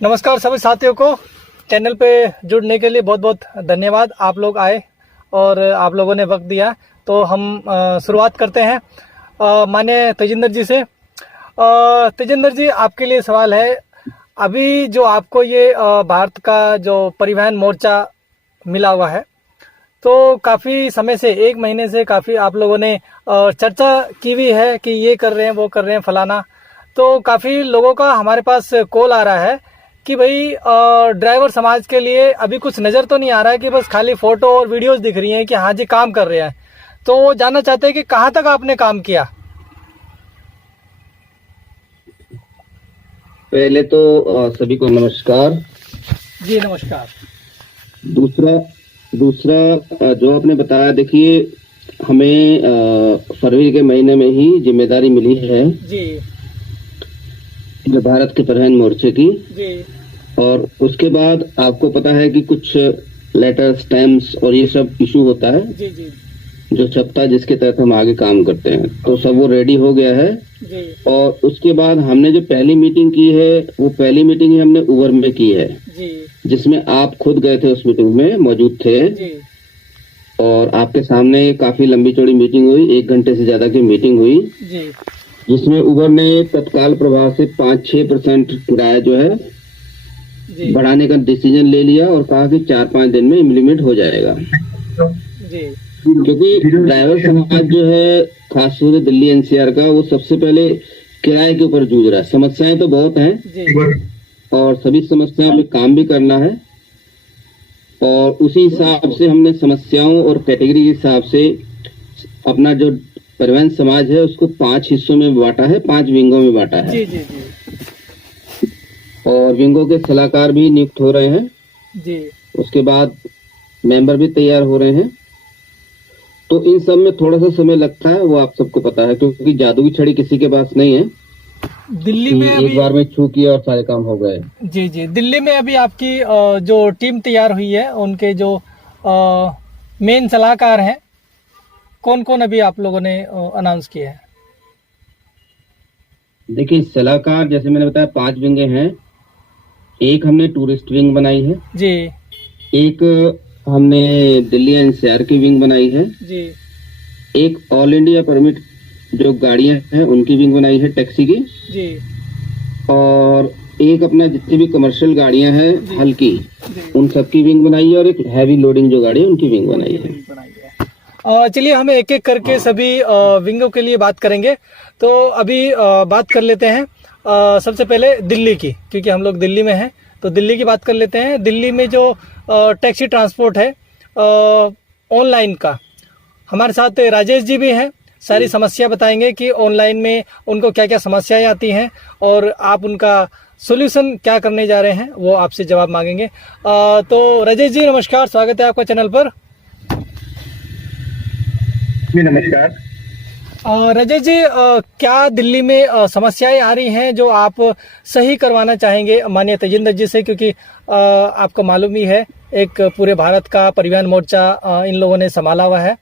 नमस्कार सभी साथियों को चैनल पे जुड़ने के लिए बहुत बहुत धन्यवाद। आप लोग आए और आप लोगों ने वक्त दिया, तो हम शुरुआत करते हैं माननीय तेजिंदर जी से। तेजिंदर जी, आपके लिए सवाल है। अभी जो आपको ये भारत का जो परिवहन मोर्चा मिला हुआ है, तो काफ़ी समय से, 1 महीने से काफ़ी आप लोगों ने चर्चा की हुई है कि ये कर रहे हैं, वो कर रहे हैं, फलाना। तो काफ़ी लोगों का हमारे पास कॉल आ रहा है कि भाई ड्राइवर समाज के लिए अभी कुछ नज़र तो नहीं आ रहा है, कि बस खाली फ़ोटो और वीडियोस दिख रही हैं कि हाँ जी काम कर रहे हैं। तो वो जानना चाहते हैं कि कहाँ तक आपने काम किया। पहले तो सभी को नमस्कार जी नमस्कार। दूसरा जो आपने बताया, देखिए हमें फरवरी के महीने में ही जिम्मेदारी मिली है जी जो भारत के परिवहन मोर्चे की। जी और उसके बाद आपको पता है कि कुछ लेटर स्टैम्प्स और ये सब इशू होता है जी जी जो छपता है, जिसके तहत हम आगे काम करते हैं। तो सब वो रेडी हो गया है। जी और उसके बाद हमने जो पहली मीटिंग की है, वो पहली मीटिंग ही हमने उबर में की है, जी जिसमें आप खुद गए थे, उस मीटिंग में मौजूद थे। जी और आपके सामने काफी लंबी चौड़ी मीटिंग हुई, 1 घंटे से ज्यादा की मीटिंग हुई, जी जिसमें उबर ने तत्काल प्रभाव से 5-6% किराया जो है जी बढ़ाने का डिसीजन ले लिया और कहा कि 4-5 दिन में इम्प्लीमेंट हो जाएगा। जी क्योंकि ड्राइवर समाज जो है, खासतौर से दिल्ली एनसीआर का, वो सबसे पहले किराए के ऊपर जूझ रहा है। समस्याएं तो बहुत हैं जी और सभी समस्याओं पे काम भी करना है। और उसी हिसाब से हमने समस्याओं और कैटेगरी के हिसाब से अपना जो परिवहन समाज है उसको 5 हिस्सों में बांटा है, 5 विंगों में बांटा है। जी जी जी और विंगों के सलाहकार भी नियुक्त हो रहे हैं। जी उसके बाद मेंबर भी तैयार हो रहे हैं। तो इन सब में थोड़ा सा समय लगता है, वो आप सबको पता है, क्योंकि जादू की छड़ी किसी के पास नहीं है दिल्ली में कि अभी एक बार में छू किया और सारे काम हो गए। जी जी दिल्ली में अभी आपकी जो टीम तैयार हुई है, उनके जो मेन सलाहकार हैं, कौन कौन अभी आप लोगों ने अनाउंस किया है? देखिए, सलाहकार जैसे मैंने बताया 5 विंगे हैं। एक हमने टूरिस्ट विंग बनाई है, जी एक हमने दिल्ली एनसीआर की विंग बनाई है, जी एक ऑल इंडिया परमिट जो गाड़ियां हैं उनकी विंग बनाई है, टैक्सी की। जी और एक अपना जितनी भी कमर्शियल गाड़ियां हैं जी। हल्की, जी उन सबकी विंग बनाई है। और एक हैवी लोडिंग जो गाड़ी है उनकी विंग बनाई है। चलिए हम एक एक करके सभी विंगों के लिए बात करेंगे। तो अभी बात कर लेते हैं सबसे पहले दिल्ली की, क्योंकि हम लोग दिल्ली में हैं, तो दिल्ली की बात कर लेते हैं। दिल्ली में जो टैक्सी ट्रांसपोर्ट है ऑनलाइन का, हमारे साथ राजेश जी भी हैं, सारी समस्या बताएंगे कि ऑनलाइन में उनको क्या क्या समस्याएं आती हैं और आप उनका सॉल्यूशन क्या करने जा रहे हैं, वो आपसे जवाब मांगेंगे। तो राजेश जी नमस्कार, स्वागत है आपका चैनल पर। जी नमस्कार। राजेश जी, क्या दिल्ली में समस्याएं आ रही हैं जो आप सही करवाना चाहेंगे माननीय तेजिंदर जी से, क्योंकि आपको मालूम ही है एक पूरे भारत का परिवहन मोर्चा इन लोगों ने संभाला हुआ है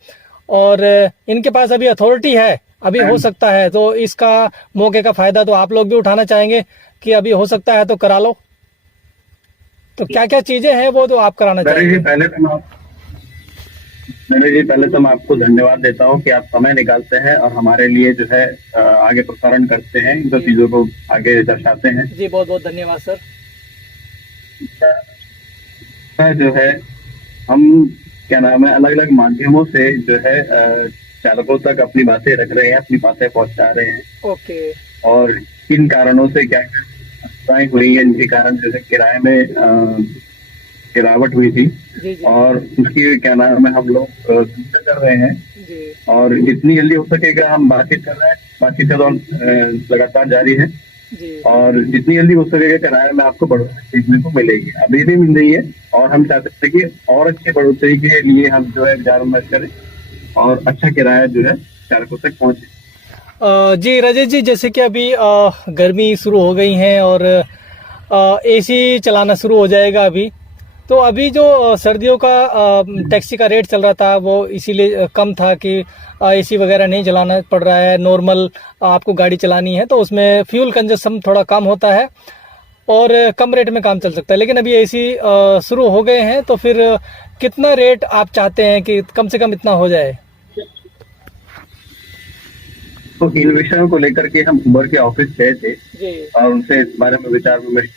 और इनके पास अभी अथॉरिटी है, अभी हो सकता है, तो इसका मौके का फायदा तो आप लोग भी उठाना चाहेंगे कि अभी हो सकता है तो करा लो। तो क्या क्या चीजें हैं वो तो आप कराना चाहेंगे? पहले तो मैं आपको धन्यवाद देता हूं कि आप समय निकालते हैं और हमारे लिए जो है आगे प्रसारण करते हैं, इन सब चीजों को आगे दर्शाते हैं। जी बहुत बहुत धन्यवाद सर। जो है हम क्या नाम है, अलग अलग माध्यमों से जो है चालकों तक अपनी बातें रख रहे हैं, अपनी बातें पहुंचा रहे हैं। ओके। और किन कारणों से क्या समस्याएं हुई है, इनके कारण जो है किराए में गिरावट हुई थी। जी जी और उसकी क्या नाम है हम लोग चिंता कर रहे हैं। जी और जितनी जल्दी हो सकेगा हम बातचीत कर रहे हैं, बातचीत का दौर लगातार जारी है। जी और जितनी जल्दी हो सकेगा किराए में आपको बढ़ोतरी देखने को मिलेगी, अभी भी मिल रही है। और हम चाहते हैं कि और अच्छी बढ़ोतरी के लिए हम जो है विचार विमर्श करें और अच्छा किराया जो है चालकों तक पहुंचे। जी राजेश जी, जैसे कि अभी गर्मी शुरू हो गई है और एसी चलाना शुरू हो जाएगा अभी, तो अभी जो सर्दियों का टैक्सी का रेट चल रहा था वो इसीलिए कम था कि एसी वगैरह नहीं चलाना पड़ रहा है, नॉर्मल आपको गाड़ी चलानी है तो उसमें फ्यूल कंजप्शन थोड़ा कम होता है। और कम रेट में काम चल सकता है। लेकिन अभी एसी शुरू हो गए हैं, तो फिर कितना रेट आप चाहते हैं कि कम से कम इतना हो जाए? तो इन विषयों को लेकर के हम उबर के ऑफिस गए थे जी और उनसे इस बारे में विचार विमर्श,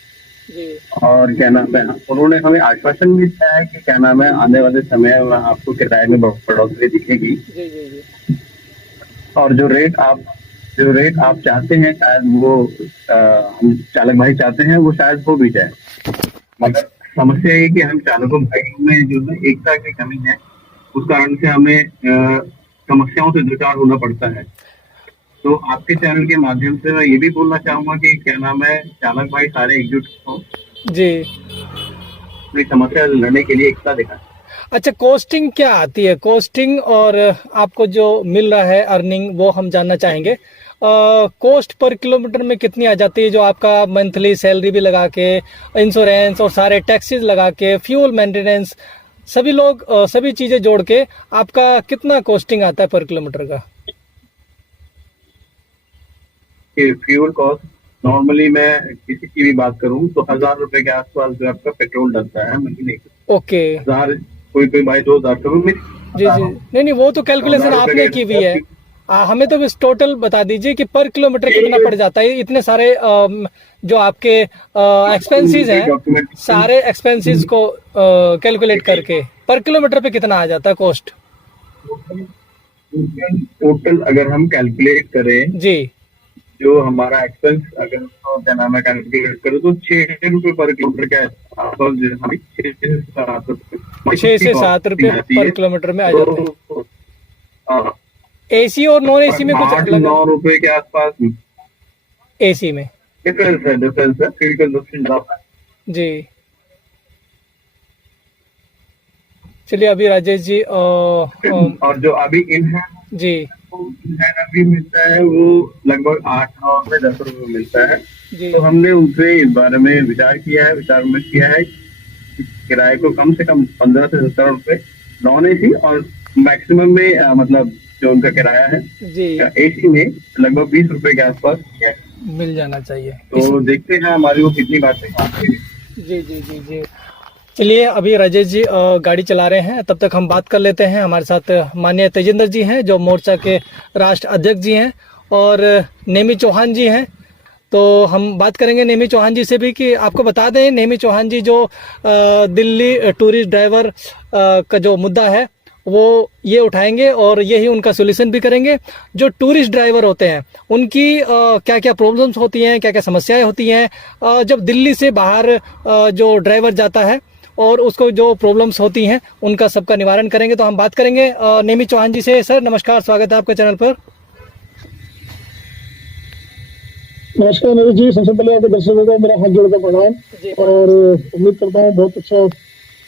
जी और क्या नाम है, उन्होंने हमें आश्वासन भी दिया है कि क्या नाम है, आने वाले समय में आपको किराए में बढ़ोतरी दिखेगी जी जी जी और जो रेट आप चाहते हैं शायद वो हम चालक भाई चाहते हैं वो शायद हो भी जाए, मगर समस्या ये कि हम चालकों भाइयों में जो है एकता की कमी है, उस कारण से हमें समस्याओं से दो चार होना पड़ता है। तो आपके चैनल के माध्यम से मैं ये भी बोलना चाहूंगा कि क्या नाम है, चालक भाई सारे एकजुट हो, जी। अपनी समस्या से लड़ने के लिए एकता दिखाएं। अच्छा, कोस्टिंग क्या आती है? कोस्टिंग और आपको जो मिल रहा है अर्निंग, वो हम जानना चाहेंगे। कॉस्ट पर किलोमीटर में कितनी आ जाती है, जो आपका मंथली सैलरी भी लगा के, इंश्योरेंस और सारे टैक्सेस लगा के, फ्यूल मेंटेनेंस, सभी चीजें जोड़ के आपका कितना कॉस्टिंग आता है पर किलोमीटर का? फ्यूल कॉस्ट नॉर्मली मैं किसी की भी बात करूं तो 1000 रुपए के आसपास जो आपका पेट्रोल डलता है महीने का। ओके। 1000, कोई भाई 2000 रुपए। जी जी, नहीं वो तो कैलकुलेशन आपने की हुई है। हमें तो बस टोटल बता दीजिए कि पर किलोमीटर कितना पड़ जाता है। इतने सारे जो आपके एक्सपेंसेस हैं, सारे एक्सपेंसेस को कैलकुलेट करके पर किलोमीटर पे कितना आ जाता है कॉस्ट? टोटल अगर हम कैलकुलेट करें जी, जो हमारा एक्सपेंस अगर क्या नाम है कैलकुलेट करें तो 6 रुपए पर किलोमीटर के आसपास, 6 से 7 रुपए पर किलोमीटर में आ जाते हैं। हाँ, एसी और नॉन एसी में कुछ 8-9 रुपए के आसपास एसी में डिफरेंस है फ्यूल जी। चलिए, अभी राजेश जी और जो अभी इन है जी अभी मिलता है वो लगभग 8-9 रुपए 10 रुपए मिलता है। जी तो हमने उनसे इस बारे में विचार विमर्श किया है कि किराए को कम से कम 15 से 17 रुपए नॉन एसी और मैक्सिमम में मतलब जो उनका किराया है जी एसी में लगभग 20 रुपए के आसपास है, मिल जाना चाहिए। तो देखते हैं हमारी वो कितनी बातें आती है। जी जी जी जी। चलिए, अभी राजेश जी गाड़ी चला रहे हैं, तब तक हम बात कर लेते हैं। हमारे साथ माननीय तेजिंदर जी हैं, जो मोर्चा के राष्ट्र अध्यक्ष जी हैं, और नेमी चौहान जी हैं। तो हम बात करेंगे नेमी चौहान जी से भी कि आपको बता दें, नेमी चौहान जी जो दिल्ली टूरिस्ट ड्राइवर का जो मुद्दा है वो ये उठाएंगे और यही उनका सोल्यूशन भी करेंगे। जो टूरिस्ट ड्राइवर होते हैं उनकी क्या क्या प्रॉब्लम्स होती हैं, क्या क्या समस्याएं होती हैं जब दिल्ली से बाहर जो ड्राइवर जाता है, और उसको जो प्रॉब्लम्स होती हैं उनका सबका निवारण करेंगे। तो हम बात करेंगे नेमी चौहान जी से। सर नमस्कार, स्वागत है आपके चैनल पर। नमस्कार नीरज जी, सबसे पहले आपके दर्शकों को मेरा हाथ जोड़कर प्रणाम, और उम्मीद करता हूँ बहुत अच्छा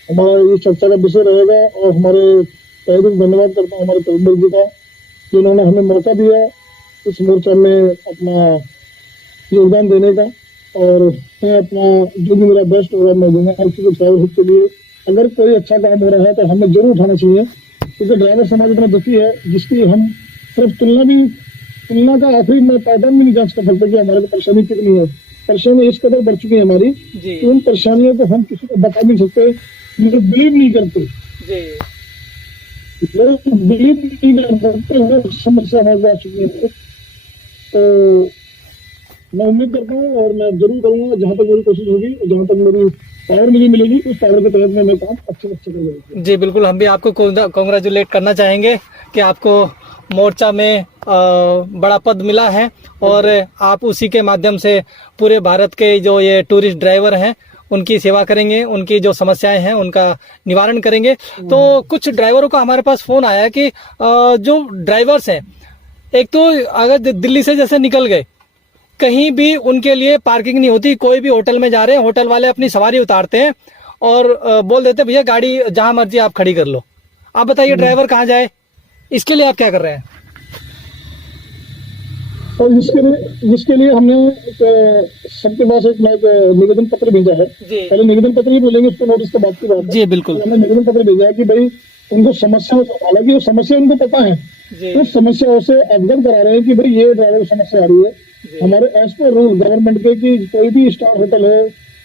हमारा ये चर्चा का विषय रहेगा। और हमारे तहे दिल धन्यवाद करता हूँ हमारे तेजिंदर जी का, जिन्होंने हमें मौका दिया इस मोर्चा में अपना योगदान देने का। और मैं अपना जो भी मेरा बेस्ट होगा मैं दूंगा हर चीज के लिए। अगर कोई अच्छा काम हो रहा है तो हमें जरूर उठाना चाहिए, क्योंकि ड्राइवर समाज इतना दुखी है जिसकी हम सिर्फ तुलना का आखिरी में पैटर्न भी नहीं जांच कर सकते कि हमारे को परेशानी कितनी है। परेशानी इस कदर बढ़ चुकी है हमारी कि उन परेशानियों को हम किसी को बता नहीं सकते, लोग बिलीव नहीं करते, लोग बिलीव नहीं कर सकते, वो समस्या हमारे आ चुकी है। तो मैं उम्मीद करता हूँ और मैं जरूर करूंगा, जहाँ तक मेरी कोशिश होगी, जहाँ तक मेरी पावर मुझे मिलेगी, उस पावर के तहत में मैं काम अच्छे कर जाऊंगा। जी बिल्कुल, हम भी आपको कॉन्ग्रेचुलेट करना चाहेंगे कि आपको मोर्चा में बड़ा पद मिला है, और आप उसी के माध्यम से पूरे भारत के जो ये टूरिस्ट ड्राइवर हैं उनकी सेवा करेंगे, उनकी जो समस्याएं हैं उनका निवारण करेंगे। तो कुछ ड्राइवरों का हमारे पास फोन आया कि जो ड्राइवर्स हैं, एक तो अगर दिल्ली से जैसे निकल गए, कहीं भी उनके लिए पार्किंग नहीं होती। कोई भी होटल में जा रहे हैं, होटल वाले अपनी सवारी उतारते हैं और बोल देते हैं भैया गाड़ी जहां मर्जी आप खड़ी कर लो। आप बताइए ड्राइवर कहाँ जाए? इसके लिए आप क्या कर रहे हैं? और जिसके लिए हमने सबके पास एक निवेदन पत्र भेजा है। पहले निवेदन पत्र ही बोलेंगे, उसको नोटिस के बाद की बात। जी बिल्कुल, हमने निवेदन पत्र भेजा है कि भाई उनको समस्या, हालांकि वो समस्या उनको पता है, उस समस्याओं से अवगत करा रहे हैं कि भाई ये ड्राइवर समस्या आ रही है, हमारे एज पर रूल गवर्नमेंट के कि कोई भी स्टार होटल हो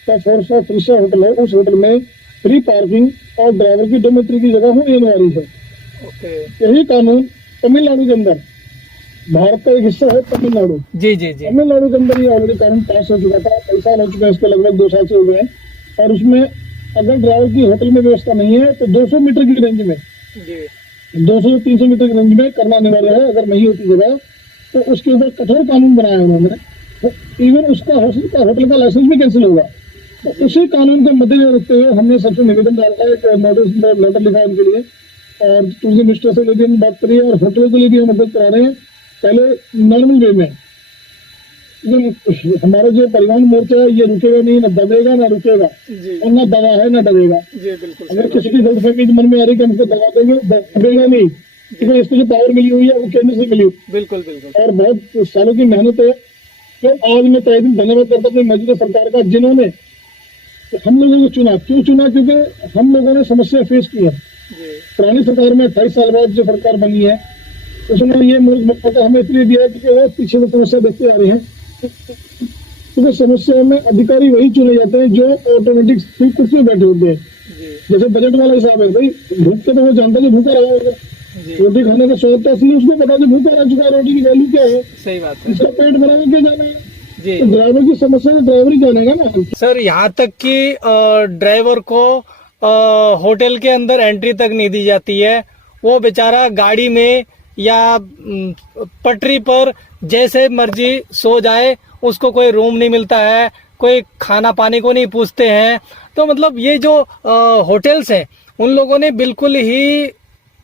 या 4 स्टार 3 स्टार होटल हो, उस होटल में फ्री पार्किंग और ड्राइवर की डोमेट्री की जगह होनी अनिवार्य है। ओके। यही कानून तमिलनाडु के अंदर, भारत का एक हिस्सा है तमिलनाडु, जी जी जी। तमिलनाडु के अंदर ये ऑलरेडी कानून पास हो चुका था, कई साल हो चुके हैं इसके, लगभग 2 साल से हो गए हैं। और उसमें अगर ड्राइवर की होटल में व्यवस्था नहीं है तो 200 मीटर की रेंज में, जी 200 से 300 मीटर की रेंज में करना अनिवार्य है। अगर नहीं होती जगह तो उसके ऊपर कठोर कानून बनाया उन्होंने, तो इवन उसका होटल का लाइसेंस भी कैंसिल होगा। तो उसी कानून को मद्देनजर रखते हुए हमने सबसे निवेदन डाला है, एक नोटिस लेटर लिखा है उनके लिए, और टूरिज्म मिनिस्टर से भी हम बात करिए और होटलों के लिए भी हम मदद करा रहे हैं। पहले नॉर्मल वे में हमारा जो परिवहन मोर्चा है ये रुकेगा नहीं, ना दबेगा ना रुकेगा, जी और ना दबा है ना दबेगा। जी बिल्कुल अगर सही किसी की गलतफहमी मन में आ रही है कि हमको दबा देंगे, दबेगा नहीं, क्योंकि इसको जो पावर मिली हुई है वो केंद्र से मिली हुई बात। बिल्कुल बिल्कुल। और बहुत सालों की मेहनत है। तो आज मैं तहे दिल धन्यवाद करता हूँ मौजूदा सरकार का, जिन्होंने हम लोगों को चुना। क्यों चुना? क्योंकि हम लोगों ने समस्या फेस की है। जी पुरानी सरकार में 28 साल बाद जो सरकार बनी है उसने ये मौका हमें इसलिए दिया है क्योंकि वो पीछे से समस्या देखते आ रहे हैं। क्योंकि समस्या में अधिकारी वही चुने जाते हैं जो ऑटोमेटिक कुर्सी में बैठे होते हैं। जी जैसे बजट वाला हिसाब है, भाई भूख के तो वो जानता है जो भूखा रहा होगा, जी रोटी खाने का स्वाद था, इसलिए उसको पता जो भूखा रह चुका है रोटी की वैल्यू क्या है, सही बात है। इसका पेट भरा के जाना है। जी तो ड्राइवर की समस्या तो ड्राइवर ही जानेगा ना। सर, यहाँ तक कि ड्राइवर को होटल के अंदर एंट्री तक नहीं दी जाती है। वो बेचारा गाड़ी में या पटरी पर जैसे मर्जी सो जाए, उसको कोई रूम नहीं मिलता है, कोई खाना पानी को नहीं पूछते हैं। तो मतलब ये जो होटल्स हैं उन लोगों ने बिल्कुल ही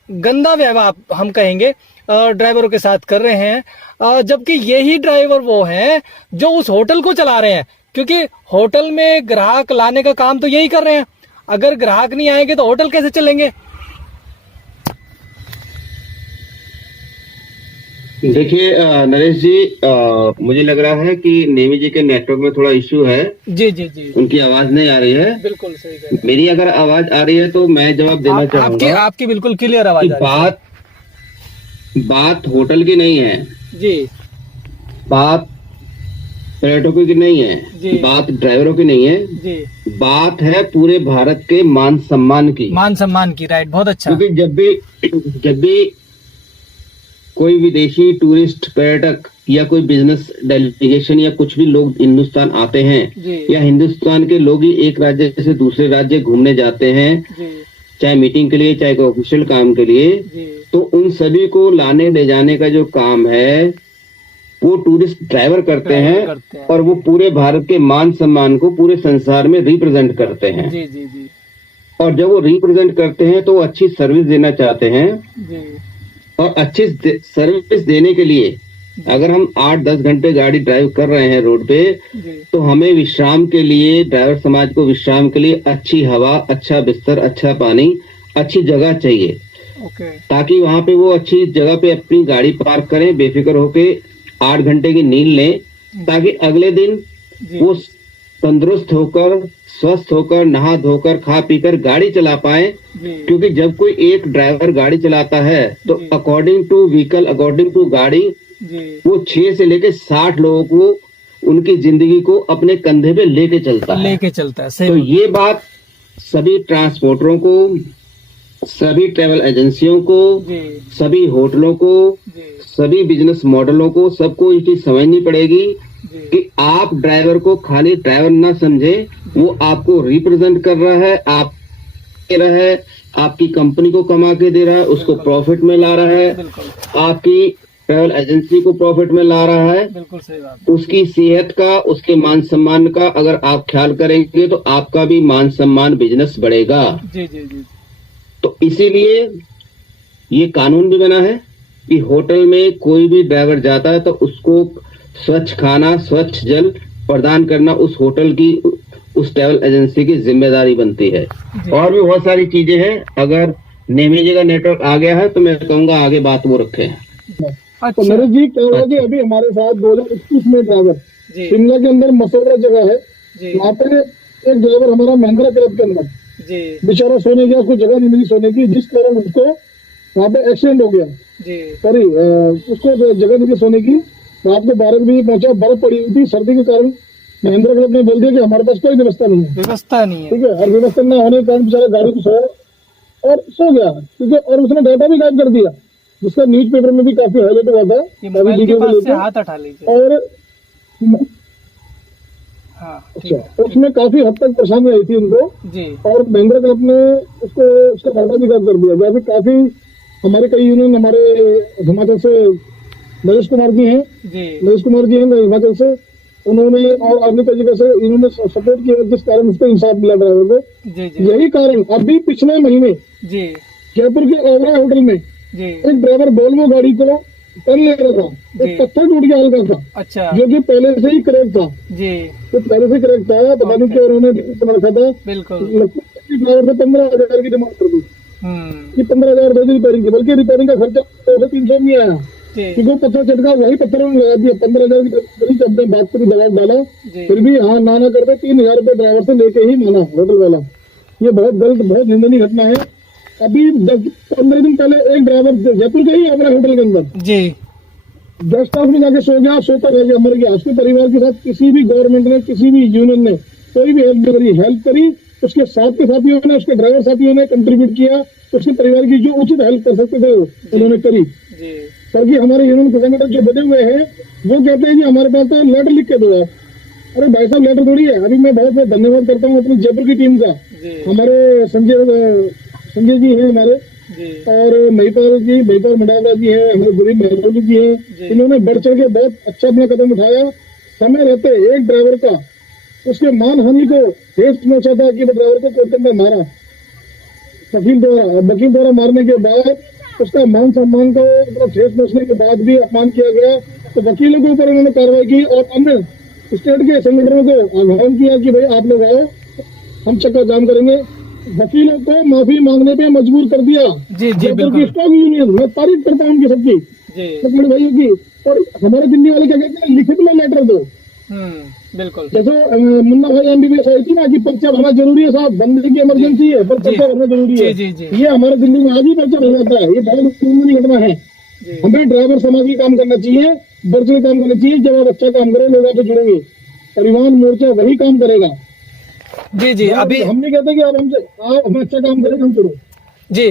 गंदा व्यवहार हम कहेंगे ड्राइवरों के साथ कर रहे हैं, जबकि यही ड्राइवर वो हैं जो उस होटल को चला रहे हैं। क्योंकि होटल में ग्राहक लाने का काम तो यही कर रहे हैं। अगर ग्राहक नहीं आएंगे तो होटल कैसे चलेंगे? देखिए नरेश जी, मुझे लग रहा है कि नेमी जी के नेटवर्क में थोड़ा इश्यू है। जी जी जी उनकी आवाज नहीं आ रही है। बिल्कुल सही कह रहे हैं। मेरी अगर आवाज आ रही है तो मैं जवाब देना आपकी चाहूंगा आपकी बिल्कुल क्लियर आवाज कि आ रही है। बात होटल की नहीं है, जी बात पर्यटकों की नहीं है, जी। बात ड्राइवरों की नहीं है, जी बात है पूरे भारत के मान सम्मान की। मान सम्मान की, राइट, बहुत अच्छा। क्योंकि जब भी कोई विदेशी टूरिस्ट पर्यटक या कोई बिजनेस डेलीगेशन या कुछ भी लोग हिंदुस्तान आते हैं, जी या हिंदुस्तान के लोग ही एक राज्य से दूसरे राज्य घूमने जाते हैं, जी चाहे मीटिंग के लिए चाहे कोई ऑफिशियल काम के लिए, जी तो उन सभी को लाने ले जाने का जो काम है वो टूरिस्ट ड्राइवर करते हैं, करते हैं। और वो पूरे भारत के मान सम्मान को पूरे संसार में रिप्रेजेंट करते हैं। जी जी जी और जब वो रिप्रेजेंट करते हैं तो वो अच्छी सर्विस देना चाहते हैं, जी और अच्छी सर्विस देने के लिए अगर हम 8-10 घंटे गाड़ी ड्राइव कर रहे हैं रोड पे, जी तो हमें विश्राम के लिए, ड्राइवर समाज को विश्राम के लिए अच्छी हवा, अच्छा बिस्तर, अच्छा पानी, अच्छी जगह चाहिए, ओके। ताकि वहां पे वो अच्छी जगह पे अपनी गाड़ी पार्क करें, बेफिक्र होके 8 घंटे की नींद लें, ताकि अगले दिन जी वो तंदुरुस्त होकर, स्वस्थ होकर, नहा धोकर, खा पीकर गाड़ी चला पाए। जी क्योंकि जब कोई एक ड्राइवर गाड़ी चलाता है तो जी। According to vehicle, according to गाड़ी, जी वो 6 से लेके 60 लोगों को उनकी जिंदगी को अपने कंधे पे लेके चलता है। लेके चलता है, तो सही। ये बात सभी ट्रांसपोर्टरों को, सभी ट्रेवल एजेंसियों को, जी सभी होटलों को, जी सभी बिजनेस मॉडलों को, सबको ये चीज समझनी पड़ेगी जी कि आप ड्राइवर को खाली ड्राइवर ना समझे, वो आपको रिप्रेजेंट कर रहा है, आप दे रहा है, आपकी कंपनी को कमा के दे रहा है, उसको प्रॉफिट में ला रहा है, बिल्कुल आपकी ट्रेवल एजेंसी को प्रॉफिट में ला रहा है। बिल्कुल सही बात। उसकी सेहत का, उसके मान सम्मान का अगर आप ख्याल करेंगे तो आपका भी मान सम्मान, बिजनेस बढ़ेगा। जी जी जी तो इसीलिए ये कानून भी बना है कि होटल में कोई भी ड्राइवर जाता है तो उसको स्वच्छ खाना, स्वच्छ जल प्रदान करना उस होटल की, उस ट्रैवल एजेंसी की जिम्मेदारी बनती है। जी। और भी बहुत सारी चीजें हैं। अगर नेमी जी का नेटवर्क आ गया है तो मैं कहूंगा आगे बात वो रखें। तो अच्छा नरेश जी क्या हुआ कि अभी हमारे साथ 2021 में ड्राइवर जी शिमला के अंदर मसौरा जगह है, जी वहाँ पे एक ड्राइवर हमारा महिंद्रा क्लब के अंदर जी बेचारा सोने गया, उसको जगह नहीं मिली सोने की, जिस कारण उसको वहाँ पे एक्सीडेंट हो गया। जी सॉरी, उसको जगह नहीं मिली सोने की, रात को 12 बजे पहुंचा, बर्फ पड़ी हुई थी, सर्दी के कारण महिंद्रा क्लब ने बोल दिया कि हमारे पास कोई व्यवस्था नहीं है, व्यवस्था नहीं है। ठीक है। और व्यवस्था न होने के कारण बेचारा गाड़ी को सोया और सो गया, ठीक है। और उसने डाटा भी गायब कर दिया, जिसका न्यूज पेपर में भी काफी हाईलाइट हुआ था। ये मोबाइल के पास से हाथ हटा लीजिए। और हाँ अच्छा, तो उसमें काफी हद तक परेशानी आई थी उनको जी और महिंद्रा क्लब ने उसको उसका डाटा भी गायब कर दिया। जैसे काफी हमारे कई यूनियन, हमारे हिमाचल से नरेश कुमार जी हैं, हैं हिमाचल से, उन्होंने और अन्य कई जगह से इन्होंने सपोर्ट किया, जिस कारण उसको इंसाफ मिला ड्राइवर को। यही कारण अभी पिछले महीने जी जयपुर के ओबरा होटल में जी एक ड्राइवर वोल्वो गाड़ी को टर्न ले रहा था, एक पत्थर टूट गया हल्का सा, अच्छा जो कि पहले से ही क्रैक था, जी तो पहले से क्रैक था, पता नहीं क्यों उन्होंने बना रखा था। बिल्कुल ड्राइवर से 15,000 की डिमांड कर दी कि 15,000 दे दी रिपेयरिंग की, बल्कि रिपेयरिंग का खर्चा 200-300 नहीं आया, क्योंकि वो पत्थर चटका वही पत्थर उन्होंने लगा दिया। 15,000 की रिपेयरिंग अपने बात पर दबाव डाला, फिर भी हाँ ना करते 3,000 रुपये ड्राइवर से लेके ही माना होटल वाला। ये बहुत गलत, बहुत निंदनीय घटना है। अभी 10-15 दिन पहले एक ड्राइवर जयपुर के ही अपने होटल के अंदर जी गेस्ट हाउस में जाके सो गया, सोता रह गया, मर गया। उसके परिवार के साथ किसी भी गवर्नमेंट ने, किसी भी यूनियन ने कोई भी हेल्प करी, उसके साथ के साथियों ने, उसके ड्राइवर साथियों ने कंट्रीब्यूट किया, उसके परिवार की जो उचित हेल्प कर सकते थे उन्होंने करी। बल्कि हमारे यूनियन के संगठन जो बने हुए हैं वो कहते हैं कि हमारे पास तो लेटर लिख के दो। अरे भाई साहब, लेटर थोड़ी है। अभी मैं बहुत बहुत धन्यवाद करता हूँ अपनी जयपुर की टीम का, हमारे संजय जी हैं हमारे, और महिपाल मंडावरा जी हैं, हमारे गुरी महरौली जी हैं। इन्होंने बढ़ चढ़ के बहुत अच्छा अपना कदम उठाया। समय रहते एक ड्राइवर का, उसके मान हानि को ठेस पहुंचा था कि वो ड्राइवर को कोर्ट में मारा वकील द्वारा मारने के बाद उसका मान सम्मान को ठेस पहुंचने के बाद भी अपमान किया गया, तो वकीलों के ऊपर उन्होंने कार्रवाई की और अन्य स्टेट के संगठनों को आह्वान किया कि भाई आप लोग आओ, हम चक्का जाम करेंगे। वकीलों को माफी मांगने पे मजबूर कर दिया। जयपुर स्टॉक यूनियन, मैं तारीफ करता हूँ उनकी सबकी, बड़े भाइयों की। और हमारे दिल्ली वाले क्या कहते हैं, लिखित में लेटर दो। बिल्कुल, जैसे मुन्ना भाई MBBS आई थी ना कि पर्चा भरना जरूरी है साहब, बंदे की इमरजेंसी है पर पर्चा भरना जरूरी है। ये हमारे दिल्ली में आज ही पर्चा भर जाता है। ये बहुत कानूनी घटना है। हमें ड्राइवर समाज की काम करना चाहिए, बढ़ चढ़ काम करना चाहिए। जब आप अच्छा काम करें लोग आपसे जुड़ेंगे, परिवहन मोर्चा वही काम करेगा। जी अभी हम नहीं कहते कि आप हमसे हम अच्छा काम करें, हम करो जी।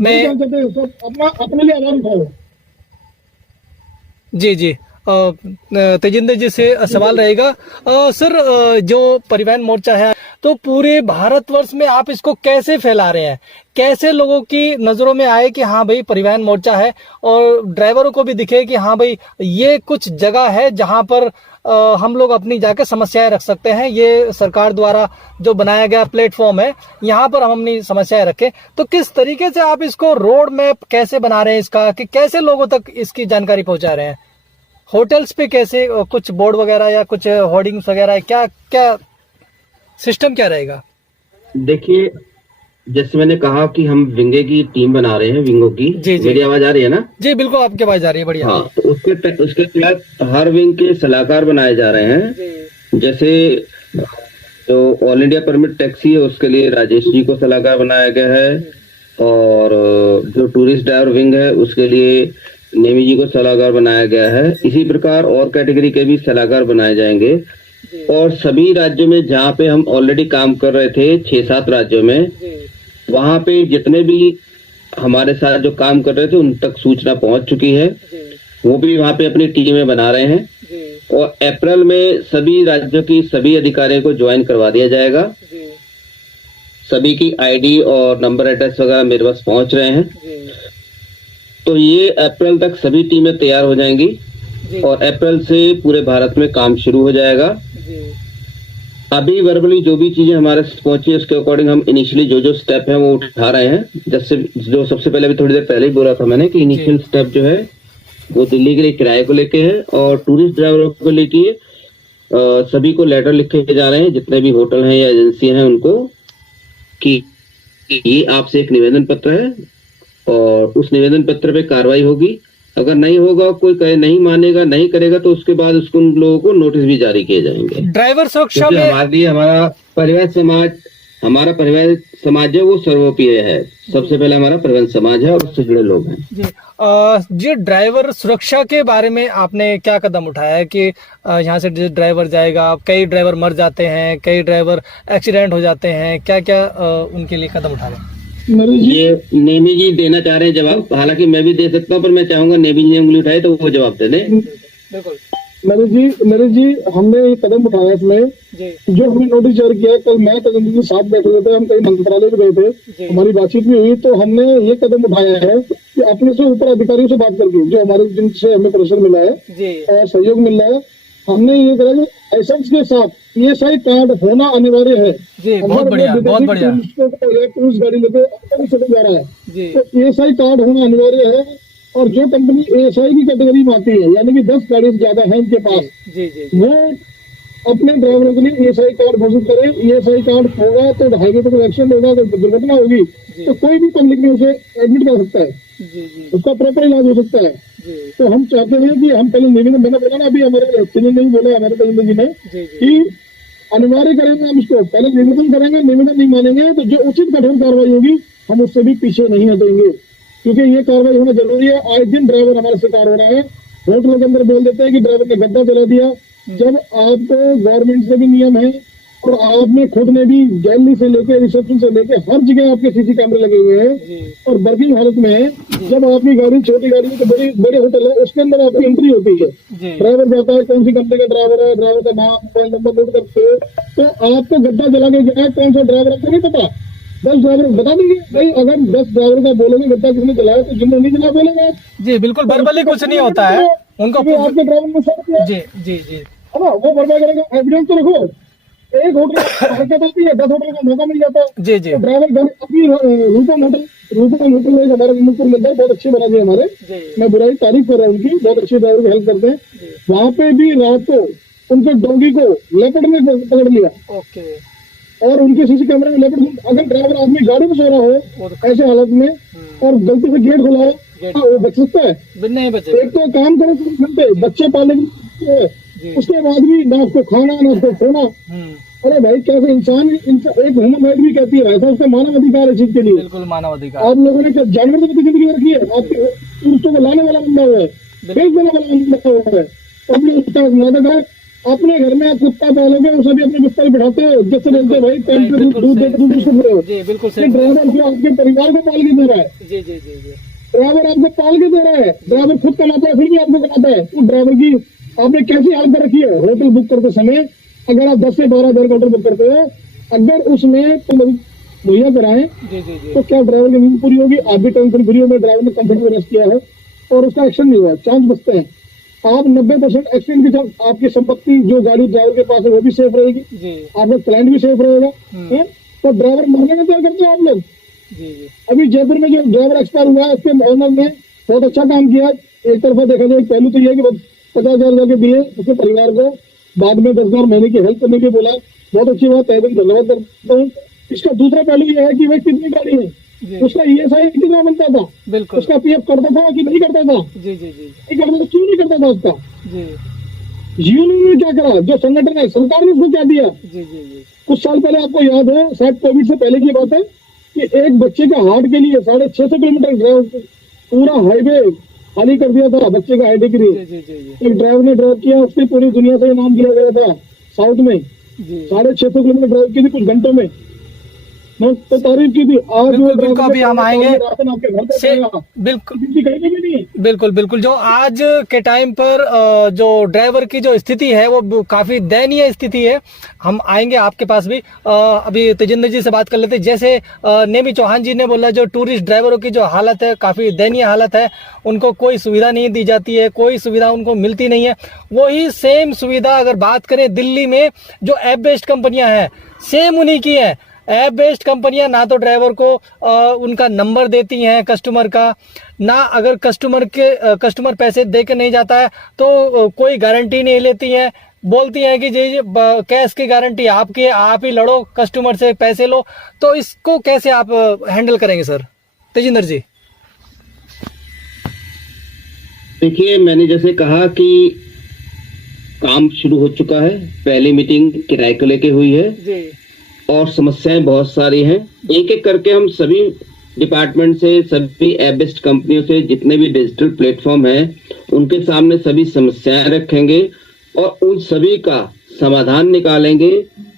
मैं अपने लिए आवाज उठाओ। जी तेजिंदर जी से सवाल रहेगा। सर, जो परिवहन मोर्चा है तो पूरे भारतवर्ष में आप इसको कैसे फैला रहे हैं? कैसे लोगों की नजरों में आए कि हाँ भाई परिवहन मोर्चा है, और ड्राइवरों को भी दिखे कि हाँ भाई ये कुछ जगह है जहां पर हम लोग अपनी जाके समस्याएं रख सकते हैं। ये सरकार द्वारा जो बनाया गया प्लेटफॉर्म है, यहाँ पर हम अपनी समस्याएं रखें। तो किस तरीके से आप इसको रोड मैप कैसे बना रहे हैं इसका, कि कैसे लोगों तक इसकी जानकारी पहुंचा रहे हैं? होटल्स पे कैसे, कुछ बोर्ड वगैरह या कुछ होर्डिंग्स वगैरह, क्या सिस्टम क्या रहेगा? देखिए, जैसे मैंने कहा कि हम विंगे की टीम बना रहे हैं, विंगो की। जी मेरी आवाज आ रही है ना? जी बिल्कुल, आपकी आवाज आ रही है, बढ़िया। हाँ, तो उसके तहत हर विंग के सलाहकार बनाए जा रहे हैं। जैसे जो ऑल इंडिया परमिट टैक्सी है उसके लिए राजेश जी को सलाहकार बनाया गया है, और जो टूरिस्ट ड्राइवर विंग है उसके लिए नेमी जी को सलाहकार बनाया गया है। इसी प्रकार और कैटेगरी के भी सलाहकार बनाए जाएंगे। और सभी राज्यों में जहाँ पे हम ऑलरेडी काम कर रहे थे, 6-7 राज्यों में, वहाँ पे जितने भी हमारे साथ जो काम कर रहे थे उन तक सूचना पहुंच चुकी है। वो भी वहाँ पे अपनी टीमें बना रहे हैं। और अप्रैल में सभी राज्यों की सभी अधिकारियों को ज्वाइन करवा दिया जाएगा। सभी की आईडी और नंबर एड्रेस वगैरह मेरे पास पहुंच रहे हैं। तो ये अप्रैल तक सभी टीमें तैयार हो जाएंगी और अप्रैल से पूरे भारत में काम शुरू हो जाएगा। अभी वर्बली जो भी चीजें हमारे पहुंची है उसके अकॉर्डिंग हम इनिशियली जो स्टेप है वो उठा रहे हैं। जैसे जो सबसे पहले भी थोड़ी देर पहले ही बोला था मैंने कि इनिशियल स्टेप जो है वो दिल्ली के लिए किराए को लेके है, और टूरिस्ट ड्राइवरों को लेके सभी को लेटर लिखे जा रहे हैं, जितने भी होटल हैं या एजेंसियां हैं उनको, कि ये आपसे एक निवेदन पत्र है और उस निवेदन पत्र पे कार्रवाई होगी। अगर नहीं होगा, कोई कहे नहीं मानेगा, नहीं करेगा, तो उसके बाद उसको उन लोगों को नोटिस भी जारी किए जाएंगे। ड्राइवर सुरक्षा में हमारे लिए हमारा परिवहन समाज हमारा परिवहन समाज है वो सर्वोपरि है। सबसे पहले हमारा परिवहन समाज है और उससे जुड़े लोग हैं। जी ड्राइवर सुरक्षा के बारे में आपने क्या कदम उठाया है कि यहाँ से जो ड्राइवर जाएगा, कई ड्राइवर मर जाते हैं, कई ड्राइवर एक्सीडेंट हो जाते हैं, क्या क्या उनके लिए कदम उठा रहे हैं? ये नेमी जी देना चाह रहे हैं जवाब, हालांकि मैं भी दे सकता हूँ, पर मैं चाहूंगा नेमी जी ने उंगली उठाई तो वो जवाब दे दें। बिल्कुल नरेश जी हमने ये कदम उठाया इसमें जो हमने नोटिस जारी किया। कल मैं तजिंदर जी साथ बैठे हुए थे, हम कई मंत्रालय में गए थे, हमारी बातचीत भी हुई, तो हमने ये कदम उठाया है कि अपने से ऊपर अधिकारियों से बात करके जो हमारे जिनसे हमें प्रेशर मिला है और सहयोग मिल रहा है, हमने ये करा कि एसेंस के साथ ESI कार्ड होना अनिवार्य है। जी बहुत बढ़िया, बहुत बढ़िया। टूरिस्ट गाड़ी लेके चले जा रहा है तो ESI कार्ड होना अनिवार्य है। और जो कंपनी ESI की कैटेगरी में आती है, यानी कि 10 गाड़ी से ज्यादा है इनके पास, वो अपने ड्राइवरों के लिए ESI कार्ड घोषित करे। ESI कार्ड होगा तो हाईवे पर एक्सीडेंट होगा, तो दुर्घटना होगी तो कोई भी पब्लिक में उसे एडमिट कर सकता है, उसका प्रॉपर इलाज हो सकता है। तो हम चाहते हैं कि हम पहले निवेदन, मैंने बोला ना अभी हमारे सिंह ने बोला, हमारे तजिंदर जी ने कि अनिवार्य करेंगे हम इसको, पहले निवेदन करेंगे, निवेदन नहीं मानेंगे तो जो उचित कठोर कार्रवाई होगी हम उससे भी पीछे नहीं हटेंगे, क्योंकि ये कार्रवाई होना जरूरी है। आए दिन ड्राइवर हमारे शिकार हो रहा है। होटलों के अंदर बोल देते हैं कि ड्राइवर ने गड्ढा चला दिया, जब आपको गवर्नमेंट से भी नियम है और आपने खुद ने भी गैलरी से लेके रिसेप्शन से लेके हर जगह आपके CC कैमरे लगे हुए हैं और वर्किंग हालत में है। जब आपकी गाड़ी छोटी गाड़ी है तो बड़े होटल है, उसके अंदर आपकी एंट्री होती है, ड्राइवर जाता है, कौन सी कंपनी का ड्राइवर है, ड्राइवर का नाम, मोबाइल नंबर नोट करते हो, तो आपको गड्ढा जला के गया कौन सा ड्राइवर आपको नहीं पता। 10 ड्राइवर बता देंगे भाई, अगर 10 ड्राइवर का बोलोगे गड्ढा किसने चलाया तो जिन्होंने नहीं चला बोलेंगे। जी बिल्कुल, वर्बली कुछ नहीं होता है उनको, आपके ड्राइवर में सब जी है ना, वो भरपाई करेगा। एविडेंस तो रखो, एक होटल हरकत होती है, 10 होटल का मौका मिल जाता है। जी तो ड्राइवर अपनी रूपम होटल एक हमारे विमुक्पुर में बहुत अच्छे बना दिए हमारे, मैं बुराई तारीफ कर रहा हूँ उनकी, बहुत अच्छे ड्राइवर की हेल्प करते हैं। वहाँ पे भी रात को उनके डोंगी को लेपर्ड ने पकड़ लिया। ओके। और उनके CC कैमरे में लेपर्ड, अगर ड्राइवर आदमी गाड़ी में सो रहा हो ऐसे हालत में और गलती से गेट खुला हो तो वो बच सकता है, नहीं बचे। एक तो काम करो 24 घंटे, बच्चे पाले, उसके बाद भी ना उसको खाना ना उसको सोना। अरे भाई कैसे इंसान एक ह्यूमन राइट भी कहती है, ऐसा उसका मानव अधिकार है चीज के लिए। बिल्कुल मानव अधिकार। आप लोगों ने क्या जानवर से जिंदगी रखी है, आपके टूरिस्टों को लाने वाला बंदा हुआ है, भेज देने वाला बंदा हुआ है, अपने उसका नाटक है। अपने घर में आप कुत्ता पालोगे, उसे भी अपने कुत्ता बिठाते हो, जैसे बोलते भाई टाइम पे दूध देते हो। ड्राइवर जो आपके परिवार को पाल के दे रहा है, ड्राइवर आपको पाल के दे रहा है, ड्राइवर खुद कमाता है फिर भी आपको कमाता है। तो ड्राइवर की आपने कैसी हालत रखी है। होटल बुक करते समय अगर आप 10 से 12 हजार का होटल बुक करते हो, अगर उसमें तो मुहैया कराएं तो क्या ड्राइवर की नींद पूरी होगी, आप भी टेंशन फ्री होगी, ड्राइवर ने कंफर्टेबल रेस्ट किया है और उसका एक्शन नहीं हुआ, चांस बचते हैं। आप 90% एक्सीडेंट के साथ आपकी संपत्ति जो गाड़ी ड्राइवर के पास है वो भी सेफ रहेगी, आपका क्लाइंट भी सेफ रहेगा। तो ड्राइवर मरने में क्या करते हो आप लोग। अभी जयपुर में जो ड्राइवर एक्सपायर हुआ है उसके ऑनर ने बहुत अच्छा काम किया। एक तरफा देखा जाए, पहलू तो यह कि 50,000 के दिए उसके परिवार को, बाद में 10,000 महीने की हेल्प करने के बोला, बहुत अच्छी बात है, धन्यवाद करता हूँ। इसका दूसरा पहलू यह है कि भाई कितनी गाड़ी है, उसका ESI कितना बनता था, बिल्कुल उसका PF करता था कि नहीं करता था, नहीं करता था, क्यों नहीं करता था उसका। यूनियन ने क्या करा, जो संगठन है सरकार ने उसको क्या दिया। कुछ साल पहले आपको याद हो, शायद कोविड से पहले की बात है, कि एक बच्चे का हार्ट के लिए 650 किलोमीटर पूरा हाईवे खाली कर दिया था बच्चे का हार्ट के लिए। एक ड्राइवर ने ड्राइव किया, उसकी पूरी दुनिया से इनाम दिया गया था साउथ में, 650 किलोमीटर ड्राइव की थी कुछ घंटों में, तो तारीफ की थी। आज बिल्कुल अभी हम आएंगे, बिल्कुल बिल्कुल जो आज के टाइम पर जो ड्राइवर की जो स्थिति है वो काफी दयनीय स्थिति है। हम आएंगे आपके पास भी। अभी तेजिंदर जी से बात कर लेते हैं। जैसे नेमी चौहान जी ने बोला, जो टूरिस्ट ड्राइवरों की जो हालत है काफी दयनीय हालत है, उनको कोई सुविधा नहीं दी जाती है, कोई सुविधा उनको मिलती नहीं है। वही सेम सुविधा अगर बात करें दिल्ली में जो ऐप बेस्ड कंपनियां हैं, सेम उन्हीं की है। ऐप बेस्ड कंपनियां ना तो ड्राइवर को उनका नंबर देती हैं कस्टमर का, ना अगर कस्टमर पैसे दे के नहीं जाता है तो कोई गारंटी नहीं लेती हैं, बोलती हैं कि जी कैश की गारंटी आपकी है, आप ही लड़ो, कस्टमर से पैसे लो। तो इसको कैसे आप हैंडल करेंगे सर तेजिंदर जी। देखिए, मैंने जैसे कहा कि काम शुरू हो चुका है, पहली मीटिंग किराए को लेके हुई है जी। और समस्याएं बहुत सारी हैं। एक एक करके हम सभी डिपार्टमेंट से, सभी ऐप बेस्ड कंपनियों से, जितने भी डिजिटल प्लेटफॉर्म हैं, उनके सामने सभी समस्याएं रखेंगे और उन सभी का समाधान निकालेंगे,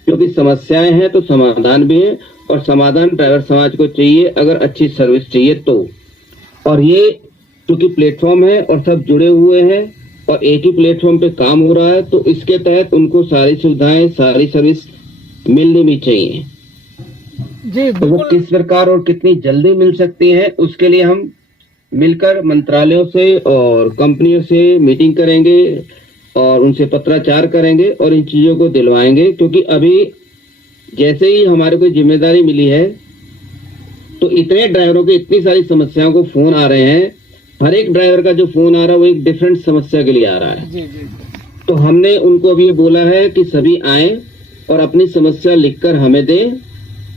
क्योंकि समस्याएं हैं तो समाधान भी है, और समाधान ड्राइवर समाज को चाहिए अगर अच्छी सर्विस चाहिए तो। और ये क्योंकि प्लेटफॉर्म है और सब जुड़े हुए हैं और एक ही प्लेटफॉर्म पे काम हो रहा है, तो इसके तहत उनको सारी सुविधाएं, सारी सर्विस मिलनी भी चाहिए। जी तो वो बिल्कुल। किस प्रकार और कितनी जल्दी मिल सकती है, उसके लिए हम मिलकर मंत्रालयों से और कंपनियों से मीटिंग करेंगे और उनसे पत्राचार करेंगे और इन चीजों को दिलवाएंगे। क्योंकि अभी जैसे ही हमारे को जिम्मेदारी मिली है, तो इतने ड्राइवरों के इतनी सारी समस्याओं को फोन आ रहे हैं। हर एक ड्राइवर का जो फोन आ रहा है वो एक डिफरेंट समस्या के लिए आ रहा है। जी जी तो हमने उनको अभी ये बोला है कि सभी आए और अपनी समस्या लिखकर हमें दें,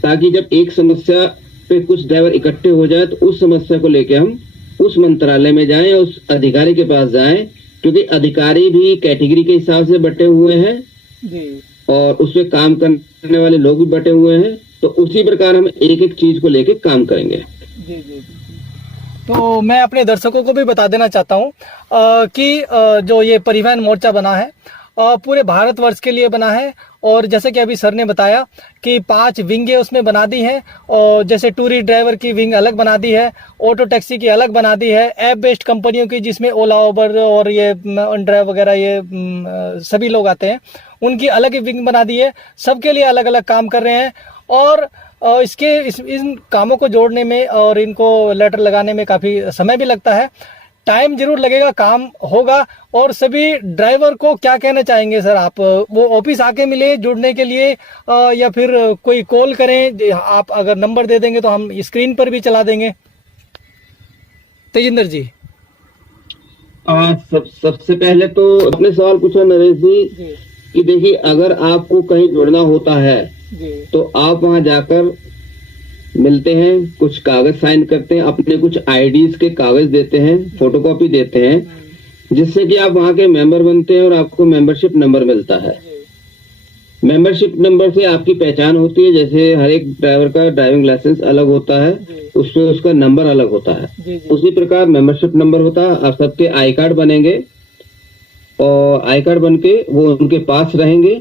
ताकि जब एक समस्या पे कुछ ड्राइवर इकट्ठे हो जाए तो उस समस्या को लेके हम उस मंत्रालय में जाएं, उस अधिकारी के पास जाएं, क्योंकि अधिकारी भी कैटेगरी के हिसाब से बटे हुए हैं जी और उसमें काम करने वाले लोग भी बटे हुए हैं। तो उसी प्रकार हम एक एक चीज को लेके काम करेंगे। जी जी। तो मैं अपने दर्शकों को भी बता देना चाहता हूँ कि जो ये परिवहन मोर्चा बना है पूरे भारतवर्ष के लिए बना है। और जैसे कि अभी सर ने बताया कि 5 विंगें उसमें बना दी हैं, और जैसे टूरिस्ट ड्राइवर की विंग अलग बना दी है, ऑटो टैक्सी की अलग बना दी है, ऐप बेस्ड कंपनियों की जिसमें ओला, उबर और ये ड्राइव वगैरह ये सभी लोग आते हैं, उनकी अलग ही विंग बना दी है। सबके लिए अलग अलग काम कर रहे हैं और इन कामों को जोड़ने में और इनको लेटर लगाने में काफ़ी समय भी लगता है, टाइम जरूर लगेगा, काम होगा। और सभी ड्राइवर को क्या कहना चाहेंगे सर आप? वो ऑफिस आके मिले जुड़ने के लिए या फिर कोई कॉल करें? आप अगर नंबर दे देंगे तो हम स्क्रीन पर भी चला देंगे। तेजिंदर जी। सबसे पहले तो अपने सवाल पूछा नरेश जी कि देखिए, अगर आपको कहीं जुड़ना होता है तो आप वहां जाकर मिलते हैं, कुछ कागज साइन करते हैं, अपने कुछ आईडीज के कागज देते हैं, फोटोकॉपी देते हैं, जिससे कि आप वहां के मेंबर बनते हैं और आपको मेंबरशिप नंबर मिलता है। मेंबरशिप नंबर से आपकी पहचान होती है। जैसे हर एक ड्राइवर का ड्राइविंग लाइसेंस अलग होता है, उसमें उसका नंबर अलग होता है, उसी प्रकार मेंबरशिप नंबर होता है। आप सबके आई कार्ड बनेंगे और आई कार्ड बन के वो उनके पास रहेंगे,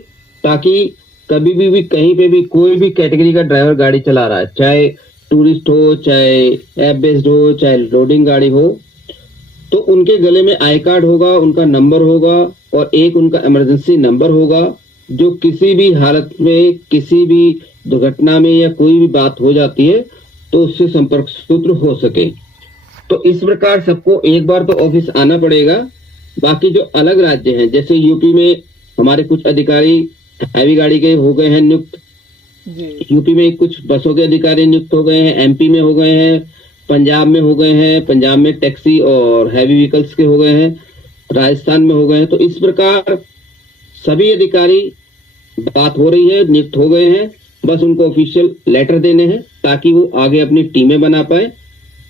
ताकि कभी भी कहीं पे भी कोई भी कैटेगरी का ड्राइवर गाड़ी चला रहा है, चाहे टूरिस्ट हो, चाहे ऐप बेस्ड हो, चाहे लोडिंग गाड़ी हो, तो उनके गले में आई कार्ड होगा, उनका नंबर होगा और एक उनका इमरजेंसी नंबर होगा, जो किसी भी हालत में, किसी भी दुर्घटना में या कोई भी बात हो जाती है तो उससे संपर्क सूत्र हो सके। तो इस प्रकार सबको एक बार तो ऑफिस आना पड़ेगा। बाकी जो अलग राज्य हैं, जैसे यूपी में हमारे कुछ अधिकारी हैवी गाड़ी के हो गए हैं नियुक्त, यूपी में कुछ बसों के अधिकारी नियुक्त हो गए हैं, एमपी में हो गए हैं, पंजाब में हो गए हैं, पंजाब में टैक्सी और हैवी व्हीकल्स के हो गए हैं, राजस्थान में हो गए हैं। तो इस प्रकार सभी अधिकारी बात हो रही है, नियुक्त हो गए हैं, बस उनको ऑफिशियल लेटर देने हैं ताकि वो आगे अपनी टीमें बना पाए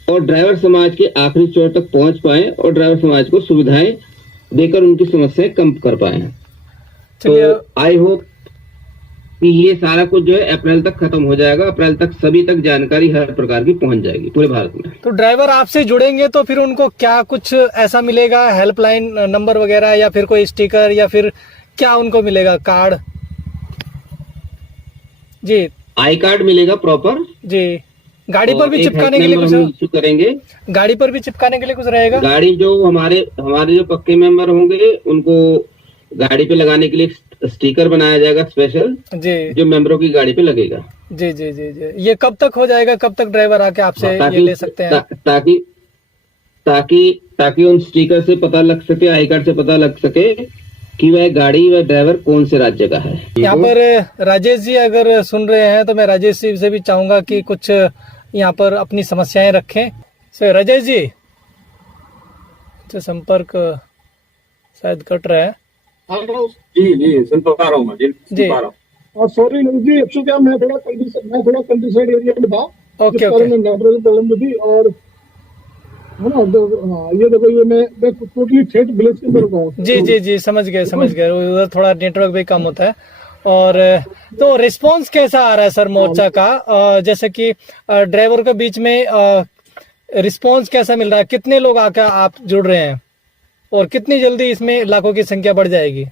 और ड्राइवर समाज के आखिरी छोर तक पहुंच पाए और ड्राइवर समाज को सुविधाएं देकर उनकी समस्याएं कम कर पाए। तो आई होप कि ये सारा कुछ जो है अप्रैल तक खत्म हो जाएगा। अप्रैल तक सभी तक जानकारी हर प्रकार की पहुंच जाएगी पूरे भारत में। तो ड्राइवर आपसे जुड़ेंगे तो फिर उनको क्या कुछ ऐसा मिलेगा, हेल्पलाइन नंबर वगैरह या फिर कोई स्टिकर या फिर क्या उनको मिलेगा? कार्ड जी, आई कार्ड मिलेगा प्रॉपर जी। गाड़ी पर भी चिपकाने के लिए कुछ इशू करेंगे? गाड़ी पर भी चिपकाने के लिए कुछ रहेगा? गाड़ी जो हमारे जो पक्के मेंबर होंगे उनको गाड़ी पे लगाने के लिए स्टिकर बनाया जाएगा स्पेशल जी, जो मेंबरों की गाड़ी पे लगेगा। जी जी जी जी। ये कब तक हो जाएगा? कब तक ड्राइवर आके आपसे ये ले सकते हैं? ताकि उन स्टिकर से पता लग सके, आई कार्ड से पता लग सके कि वह गाड़ी, वह ड्राइवर कौन से राज्य का है। यहाँ पर राजेश जी अगर सुन रहे हैं तो मैं राजेश जी से भी चाहूंगा कि कुछ यहाँ पर अपनी समस्याएं रखें। सर राजेश जी से संपर्क शायद कट रहा है। जी सुन पा रहा हूँ मैं जी। और सॉरी जी, एक्चुअली क्या मैं थोड़ा कंट्री साइड एरिया में था, ओके नेटवर्क प्रॉब्लम थी। और है ना, ये देखो, ये मैं टोटली ठेठ विलेज के अंदर हूँ। जी जी जी, समझ गए उधर थोड़ा नेटवर्क भी कम होता है। और तो रिस्पांस कैसा आ रहा है सर मोर्चा का? जैसे कि ड्राइवर के बीच में रिस्पांस कैसा मिल रहा है? कितने लोग आकर आप जुड़ रहे हैं और कितनी जल्दी इसमें लाखों की संख्या बढ़ जाएगी?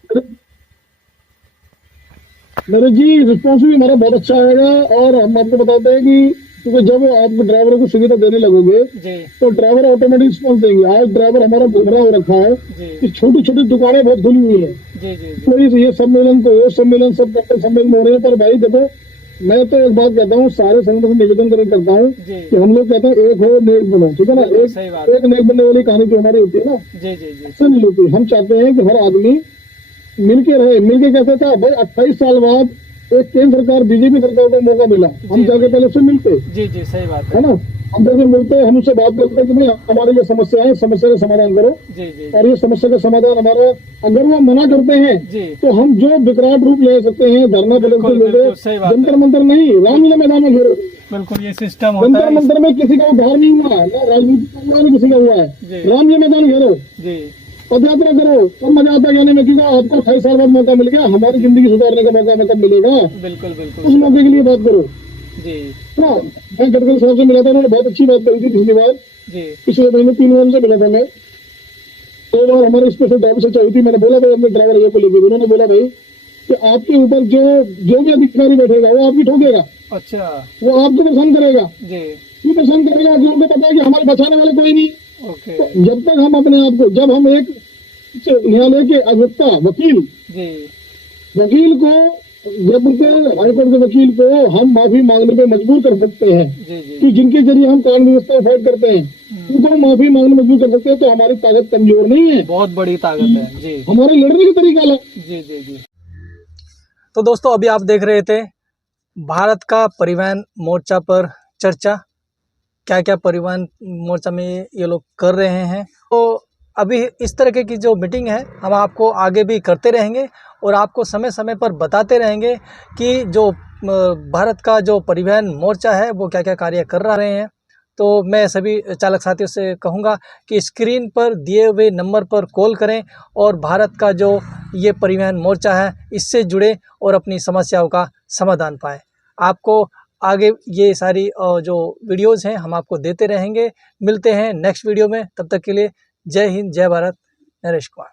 मेरे जी रिस्पॉन्स भी हमारा बहुत अच्छा आएगा। और हम आपको बताते हैं कि क्योंकि जब आप ड्राइवरों को सुविधा देने लगोगे जी तो ड्राइवर ऑटोमेटिक रिस्पॉन्स देंगे। आज ड्राइवर हमारा घुमरा हो रखा है जी कि छोटी छोटी दुकानें बहुत खुली हुई है, जी जी जी तो ये सम्मेलन तो ये सम्मेलन सब करते सम्मेलन हो रहे हैं। पर भाई देखो, मैं तो एक बात कहता हूँ, सारे संगठन से निवेदन करता हूँ जी कि हम लोग कहते हैं एक हो नेक बनो, ठीक है ना। सही बात एक नेक बनने वाली कहानी जो हमारी होती है ना, जी जी जी ऐसे नहीं होती। हम चाहते हैं कि हर आदमी मिलके रहे। मिलके कैसे था भाई, 28 साल बाद एक केंद्र सरकार बीजेपी सरकार को मौका मिला, हम जाके पहले उससे मिलते, जी जी सही बात है ना। हम जैसे मिलते हम उससे बात करते हैं कि भाई हमारी ये समस्या है, समस्या का समाधान करो। जी जी और ये समस्या का समाधान हमारा, अगर वो मना करते हैं जी तो हम जो विकराल रूप ले सकते हैं, धरना बिल्कुल, बिल्कुल, सही बात है। जंतर मंतर नहीं, रामलीला मैदान में घेरो। बिल्कुल ये सिस्टम होता जंतर है मंतर में किसी का उद्धार नहीं हुआ, ना राजनीति में किसी का हुआ है। जी। रामलीला मैदान घेरो, जी पद यात्रा करो, कब मजा आता है जाने में, क्योंकि आपको 28 साल बाद मौका मिल गया, हमारी जिंदगी सुधारने का मौका हमें कब मिलेगा? बिल्कुल उस बिल्कुल मौके के लिए बात करो जी ना। मैं गडकरी साहब से मिला था, उन्होंने बहुत अच्छी बात कही थी पिछली बार, जी पिछले महीने 3 बार से मिला था मैं। 2 बार हमारे स्पेशल ड्राइवर से चाहिए थी। मैंने बोला भाई अपने ड्राइवर ये को लेके, उन्होंने बोला भाई कि आपके ऊपर जो भी अधिकारी बैठेगा वो आपकी ठोकेगा, अच्छा वो आपको परेशान करेगा। जी क्यों परेशान करेगा? क्योंकि उनको पता है कि हमारे बचाने वाले कोई नहीं। ओके तो जब तक हम अपने आप को, जब हम एक न्यायालय के अधिवक्ता वकील जी को, जब के हाईकोर्ट के वकील को हम माफी मांगने पे मजबूर कर सकते हैं, जी जी कि जिनके जरिए हम कानून व्यवस्था फाइट करते हैं उनको हम माफी मांगने में मजबूर कर सकते हैं, तो हमारी ताकत कमजोर नहीं है, बहुत बड़ी ताकत है जी हमारे लड़ने का तरीका अलग। जी जी जी। तो दोस्तों अभी आप देख रहे थे भारत का परिवहन मोर्चा पर चर्चा, क्या क्या परिवहन मोर्चा में ये लोग कर रहे हैं। तो अभी इस तरह की जो मीटिंग है हम आपको आगे भी करते रहेंगे और आपको समय समय पर बताते रहेंगे कि जो भारत का जो परिवहन मोर्चा है वो क्या क्या कार्य कर रहे हैं। तो मैं सभी चालक साथियों से कहूँगा कि स्क्रीन पर दिए हुए नंबर पर कॉल करें और भारत का जो ये परिवहन मोर्चा है इससे जुड़े और अपनी समस्याओं का समाधान पाएँ। आपको आगे ये सारी जो वीडियोज़ हैं हम आपको देते रहेंगे। मिलते हैं नेक्स्ट वीडियो में, तब तक के लिए जय हिंद, जय भारत। नरेश कुमार।